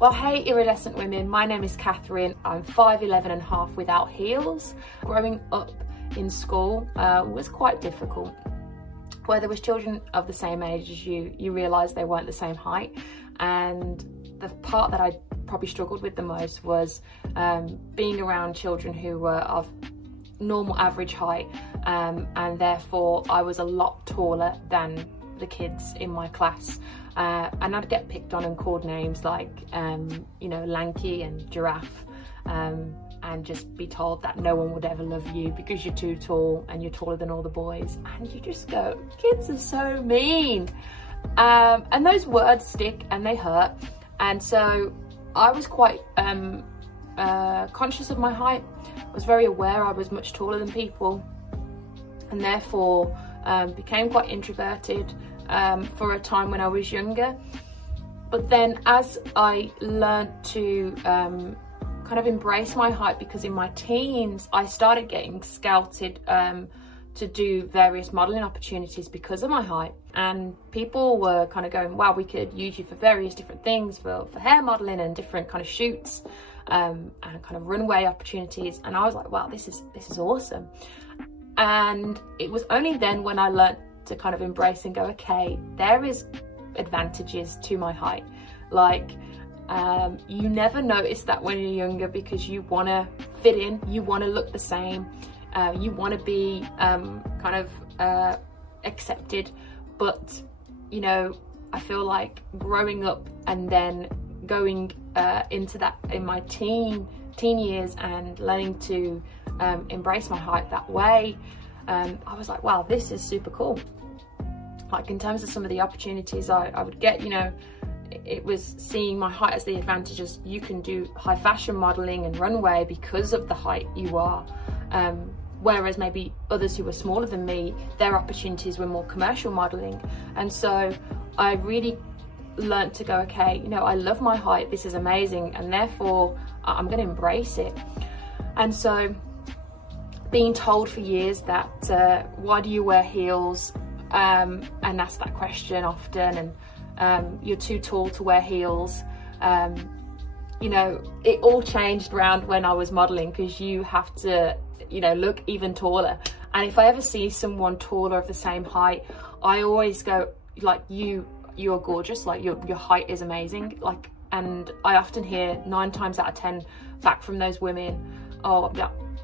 Well, hey iridescent women, my name is Katherine. I'm 5'11 and a half without heels. Growing up in school was quite difficult. Where there was children of the same age as you realise they weren't the same height. And the part that I probably struggled with the most was being around children who were of normal average height, and therefore I was a lot taller than the kids in my class. And I'd get picked on and called names like, lanky and giraffe, and just be told that no one would ever love you because you're too tall and you're taller than all the boys. And you just go, kids are so mean. And those words stick and they hurt. And so I was quite conscious of my height. I was very aware I was much taller than people, and therefore became quite introverted for a time when I was younger. But then as I learned to kind of embrace my height, because in my teens I started getting scouted to do various modelling opportunities because of my height, and people were kind of going, wow, we could use you for various different things, for hair modelling and different kind of shoots and kind of runway opportunities. And I was like, wow, this is awesome. And it was only then when I learnt to kind of embrace and go, okay, there is advantages to my height. Like, you never notice that when you're younger because you want to fit in, you want to look the same, you want to be kind of accepted. But, I feel like growing up and then going into that in my teen years and learning to embrace my height that way, I was like, wow, this is super cool. Like, in terms of some of the opportunities I would get, it was seeing my height as the advantages. You can do high fashion modelling and runway because of the height you are, whereas maybe others who were smaller than me, their opportunities were more commercial modelling. And so I really learnt to go, okay, I love my height, this is amazing, and therefore I'm going to embrace it. And so being told for years that why do you wear heels, and ask that question often, and you're too tall to wear heels, it all changed around when I was modelling, because you have to look even taller. And if I ever see someone taller of the same height, I always go, like, you're gorgeous, like your height is amazing. Like, and I often hear 9 times out of 10 back from those women, oh,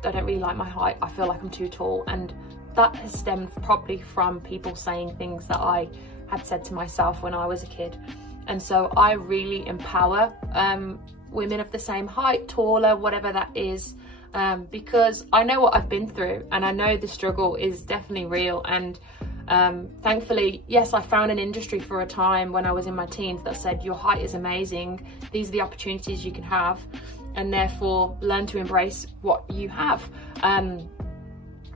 I don't really like my height, I feel like I'm too tall. And that has stemmed probably from people saying things that I had said to myself when I was a kid. And so I really empower women of the same height, taller, whatever that is, because I know what I've been through, and I know the struggle is definitely real. And thankfully, yes, I found an industry for a time when I was in my teens that said your height is amazing, these are the opportunities you can have, and therefore learn to embrace what you have.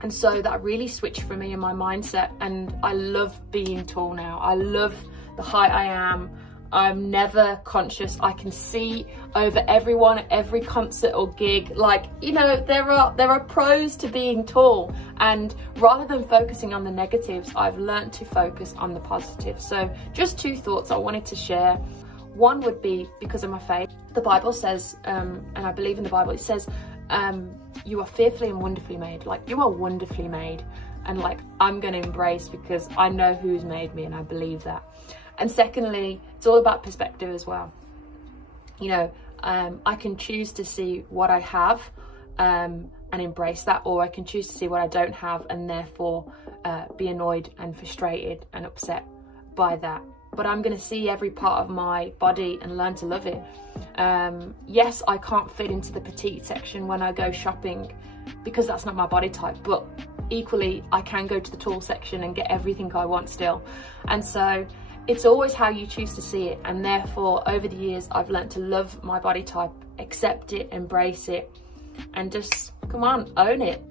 And so that really switched for me in my mindset, and I love being tall now. I love the height I am. I'm never conscious. I can see over everyone at every concert or gig. Like, there are pros to being tall, and rather than focusing on the negatives, I've learned to focus on the positives. So just 2 thoughts I wanted to share. One would be because of my faith. The Bible says, and I believe in the Bible, it says, you are fearfully and wonderfully made. Like, you are wonderfully made. And like, I'm going to embrace, because I know who's made me, and I believe that. And secondly, it's all about perspective as well. I can choose to see what I have and embrace that, or I can choose to see what I don't have and therefore be annoyed and frustrated and upset by that. But I'm going to see every part of my body and learn to love it. Yes, I can't fit into the petite section when I go shopping because that's not my body type, but equally I can go to the tall section and get everything I want still. And so it's always how you choose to see it. And therefore, over the years, I've learned to love my body type, accept it, embrace it, and just, come on, own it.